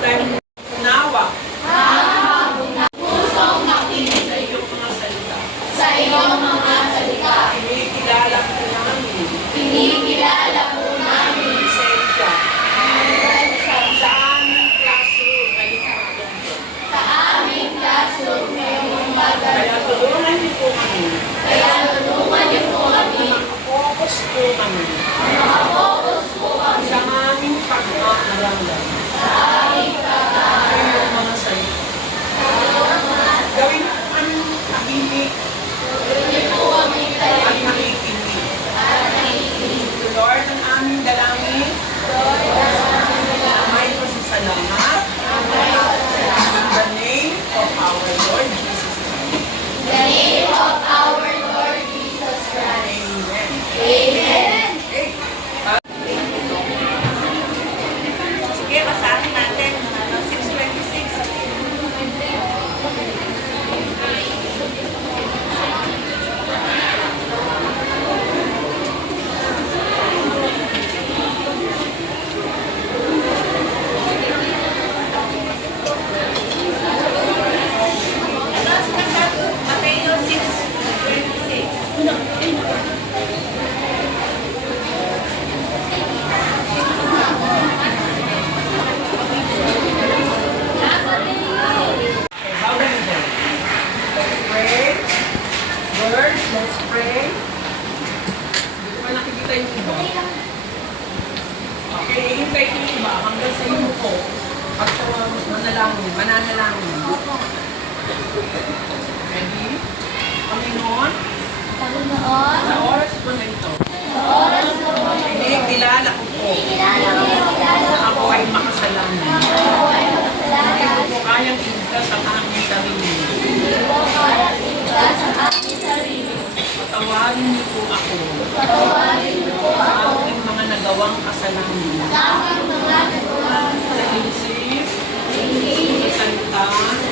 time nawa. Pusong nakikinig Sa iyong mga salita. sa iyong mga salita. Kinikilala po namin. Kinikilala po namin Lisensya. Sa aming classroom ngayong Agosto. sa aming classroom ngayong umaga. Kaya tulungan niyo po kami. Kaya tulungan niyo po kami. Makapokus po kami. Makapokus po kami Sa aming pag-aaral. sa aming Sa iyong mga salita. Gawin po kami tahimik at makikinig. Lord, ang aming dalangin. May pasasalamat. In the name of our Lord Jesus Christ. the name of our Lord Jesus Christ. Amen. Amen. Sige, basahin natin. 6:26. Mateo 6:26. Okay, how do we go? Let's pray. Words, let's pray. Hindi ko pa nakikita yung iba. Okay, hihintay ko yung iba hanggang sa iyo po. At mananalangin. Ready? Panginoon, Panginoon, sa oras po na ito, sa oras na po kinikilala ko po na ako ay makasalanan. ako ay Hindi makasalanan. ko po kayang iligtas ang aking sarili. Hindi ko kaya iligtas ang aking sarili. Patawarin niyo po ako Patawarin niyo po sa ako aking mga nagawang kasalanan. sa aking mga nagawang Sa isip, hindi sa salita,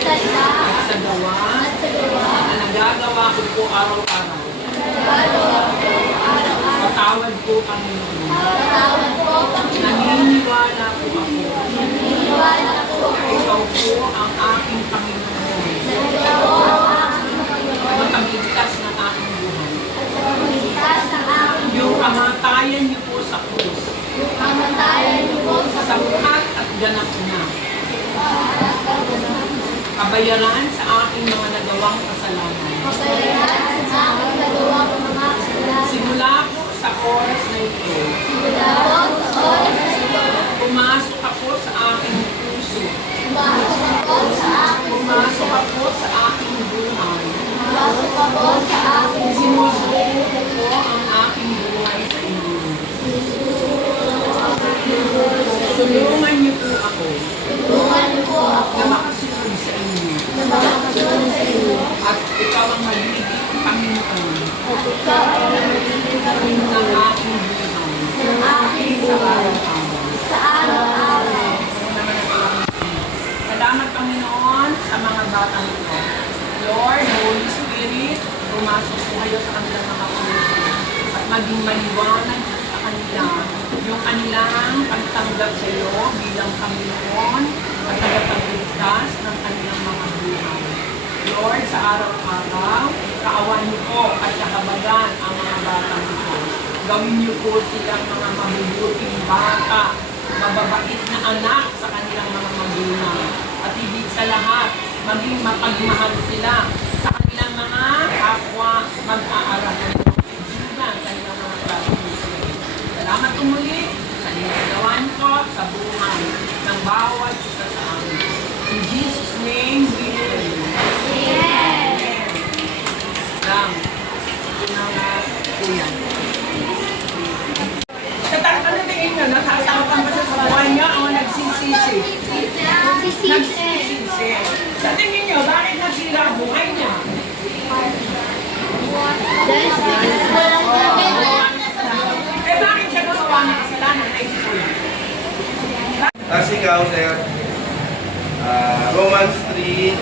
salita at sa gawa, at sa gawa. na nagagawa ko po araw-araw. Nagagawa ko araw-araw. Patawad po Panginoon. Patawad po, Panginoon. Naniniwala po ako Naniniwala po na ako ikaw po ang aking Panginoon na ikaw ang aking Panginoon at magligtas ng aking buhay. at magligtas ng aking Yung buhay. kamatayan niyo po sa krus, Yung kamatayan niyo po sa sapat at ganap na, kabayaran sa aking mga nagawang kasalanan. kabayaran sa aking nagawang mga kasalanan. Simula po sa oras na ito, Simula po sa oras na ito, pumasok ako sa aking puso, pumasok ako sa aking pumasok ako sa aking buhay. pumasok ako sa aking Sinusuko ko po ang aking buhay sa inyo. Tulungan niyo po ako tulungan niyo po ako na makasunod sa inyo. na makasunod sa iyo. At ikaw ang magiging Panginoon At ikaw ay magiging kami ng aking buhay ng aking sa buhay araw-araw. sa araw-araw. Salamat Panginoon sa mga batang ito. Lord, Holy Spirit, pumasok po kayo sa kanilang mga puso at maging maliwanag sa kanila yung kanilang pagtanggap sa iyo bilang Panginoon at tagapagligtas ng kanilang mga buhay. Lord, sa araw-araw, kaawan niyo po at kakabagan ang mga batang ito. Gawin niyo po silang mga mabubuting bata, mababait na anak sa kanilang mga magulang. At higit sa lahat, maging mapagmahal sila sa kanilang mga kapwa mag-aaral. Kaibigan, kanilang mga classmates. Salamat umuli sa ginagawa ko sa buhay ng bawat isa sa amin. In Jesus' name, we pray. Amen. Amen. Lang. Kuya. Sa tanong na tingin nyo, nasasaktan ba siya sa buhay niya o nagsisisi? Nagsisisi. Sa tingin nyo, bakit nasira ang buhay niya? Dahil sa walang gamit. Eh bakit siya gumawa ng kasalanan? Naisip ko lang. Tapos ikaw, sir, Romans 3,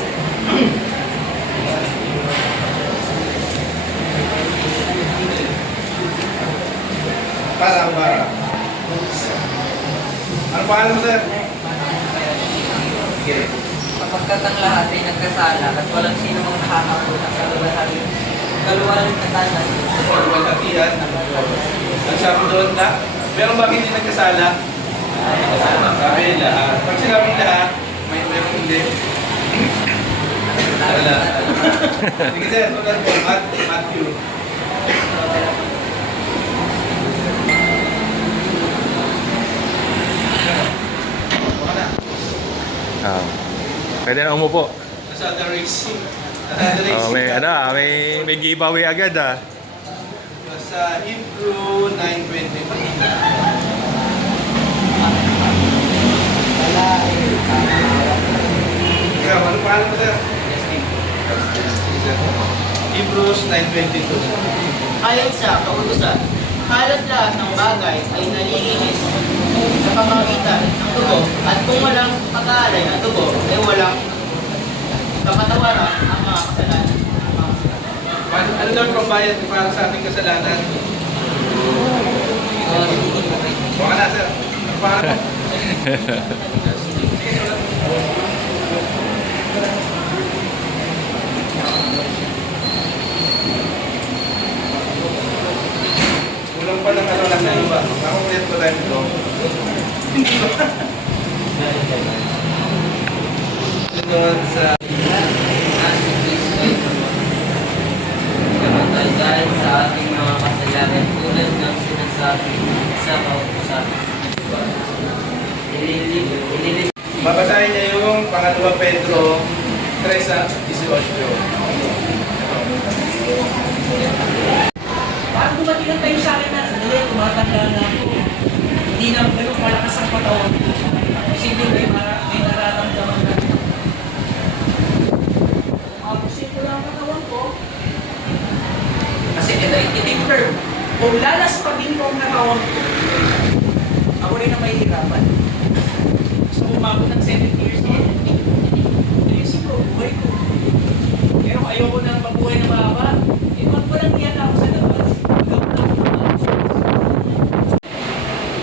parang. Ano pangalan mo, sir? Sige. Kapagkat ang lahat ay nagkasala at walang sino mang nakakapunta sa kaluwalan ng katanan. Pagkatihan. Ang sabi doon na, pero bakit hindi nagkasala? Sabi lahat. Pag sinabi lahat, may meron hindi. Wala. Sige sir, tulad po, Matthew. Baka na. Pwede na umupo. Nasa the racing. May giveaway agad Sa Hebrew 9:20. Ikaw, ano pangalan mo sir? Hebrews 9:22. Ayon sa kautusan, kalat lahat ng bagay ay nalilinis sa pamamagitan ng dugo at kung walang pag-aalay ng dugo ay walang kapatawaran ang mga kasalanan. Ano daw ang bayad para sa ating kasalanan? Baka na sir. Ano pangalan mo? Sige, sulat. Kulang pa ng ano lang sa iba. Ako ulit pa tayo ito. Sunod sa Dahil sa ating mga kasalanan tulad ng sinasabi sa kautusan. Ililis babasahin niya yung pangalawang Pedro 3:18. Bakit dumatigan kayo sa akin na sandali, tumatanda na ako. Hindi na ganun malakas ang katawan ko. Sige, may nararamdaman na. Abusin ko lang ang katawan ko. Kasi itim firm. Kung lalas pa din ko ang katawan ko, ako rin na mahihirapan. Gusto ko umabot ng 70 years old. Ayusin ko, buhay ko. Pero ayoko na mabuhay na mahaba. Wag ko lang yan ako sa labas.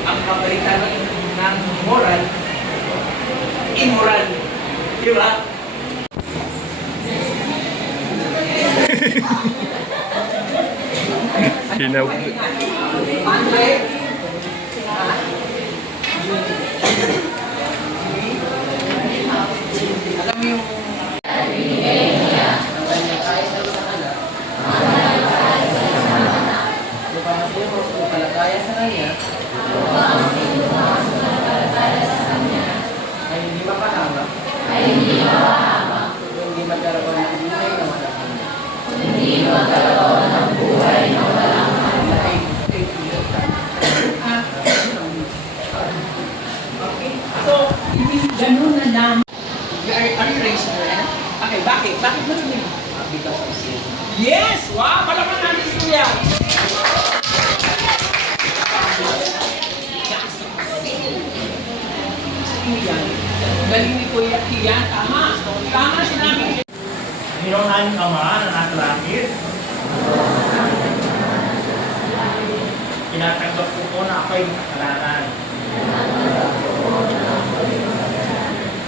Ang papalitan ng moral, immoral. Di ba? Andre? Alam mo yung palagaya sa kanya ay hindi mapahamak hindi magkaroon ng buhay na walang Okay. So, hindi ganun na lang. Are you raised there? Okay, bakit? Bakit mo rin? because of sin. Yes! Wow! Palaman natin si Kuya! Yan. Galing ni Kuya Kian. Tama. Tama sinabi. Mayroon tayong Ama na nasa langit. Tinatanggap ko po na ako'y kasalanan.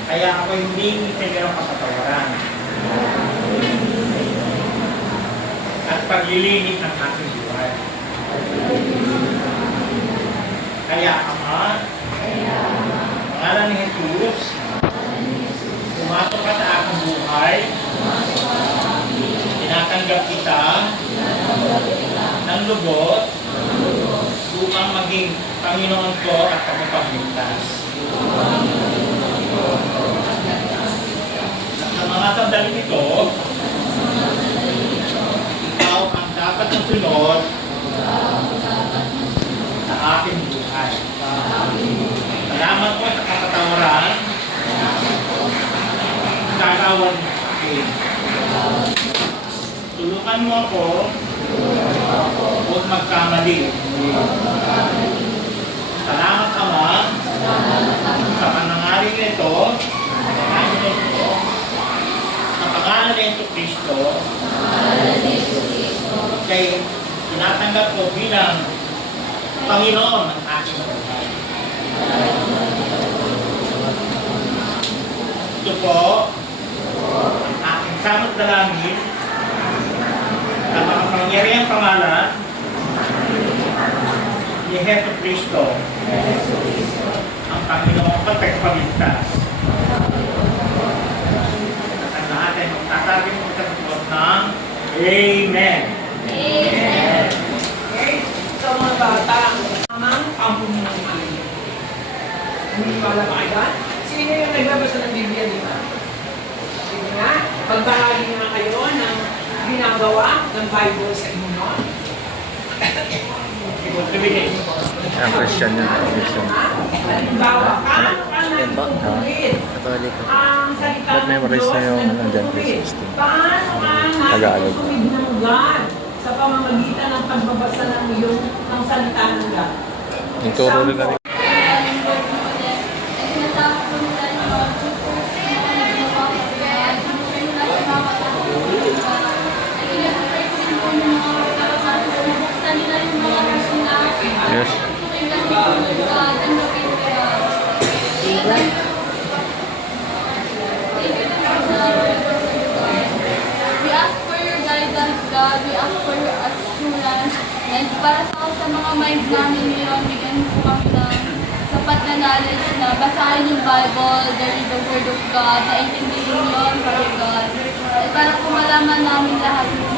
Kaya ako'y hindi mayroong kapatawaran. At paglilinis ng aking buhay. Kaya Ama, pangalan ni Jesus, pumasok ka sa aking buhay. Tinatanggap kita ng lubos upang maging Panginoon ko at tagapagligtas. At sa mga sandaling ito, ikaw ang dapat na sunod sa aking buhay. Salamat po sa kapatawaran, kagawan mo sa akin. Tulungan mo ako huwag magkamali. Salamat Ama sa panangaling nito sa pangalan ni Jesucristo kay tinatanggap ko bilang Panginoon ng aking buhay. Ito po ang aking samot dalangin na makapangyarihang pangalan ni Heso Kristo, ang Panginoong Pagpagpaligtas. At lahat ay magtatabi mo sa tuwa ng Amen. Amen. Okay? So mga bata, tamang pamumuhay. Naniniwala ba kayo? Sino yung nagbabasa ng Biblia, di ba? Sige nga, magbahagi nga kayo ng ginagawa ng Bible sa inyo. Ang Christian yun. Christian. Halimbawa, paano ka natutuwid ang salita Ba't ng memorize Diyos na yung na ano dyan, natutuwid? verse 16? Paano ka Tagalog. natutuwid ng God sa pamamagitan ng pagbabasa ng iyong ng salita ng God? Yung turo rin na rin. Yes. We ask for your guidance, God. We ask for your assurance. And para sa mga mind namin ngayon, bigyan mo po kami ng sapat na knowledge na basahin yung Bible, the read the Word of God, naintindihin yun, Father God. At para po malaman namin lahat ng